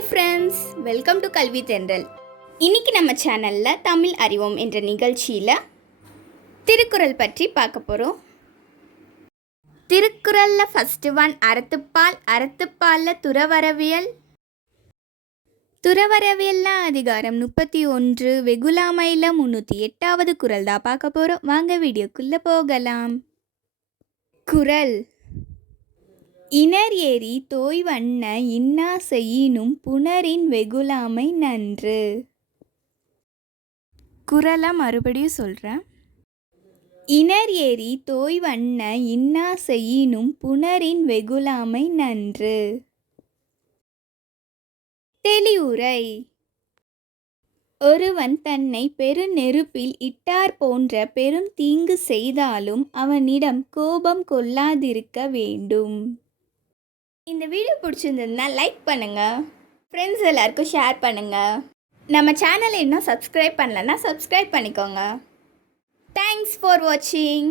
Hi friends, welcome to கல்வி தென்றல். இன்னைக்கு நம்ம சேனலில் தமிழ் அறிவோம் என்ற நிகழ்ச்சியில் திருக்குறள் பற்றி பார்க்க போகிறோம். திருக்குறளில் ஃபஸ்ட்டு ஒன் அறத்துப்பால். அறத்துப்பாலில் துறவரவியல். துறவரவியல்னா அதிகாரம் 31, வெகுளாமையில் 308வது குறள் தான் பார்க்க போகிறோம். வாங்க வீடியோக்குள்ளே போகலாம். குறள். இணர் ஏறி தோய்வண்ண இன்னா செய்யினும் புணரின் வெகுளாமை நன்று. குறளை மறுபடியும் சொல்கிறேன். இணர் ஏறி தோய்வண்ண இன்னா செய்யினும் புணரின் வெகுளாமை நன்று. தெளிவுரை. ஒருவன் தன்னை பெருநெருப்பில் இட்டார் போன்ற பெரும் தீங்கு செய்தாலும் அவனிடம் கோபம் கொள்ளாதிருக்க வேண்டும். இந்த வீடியோ பிடிச்சிருந்ததுன்னா லைக் பண்ணுங்கள், ஃப்ரெண்ட்ஸ் எல்லாருக்கும் ஷேர் பண்ணுங்கள். நம்ம சேனலை இன்னும் சப்ஸ்கிரைப் பண்ணலன்னா சப்ஸ்கிரைப் பண்ணிக்கோங்க. தேங்க்ஸ் ஃபார் வாட்சிங்.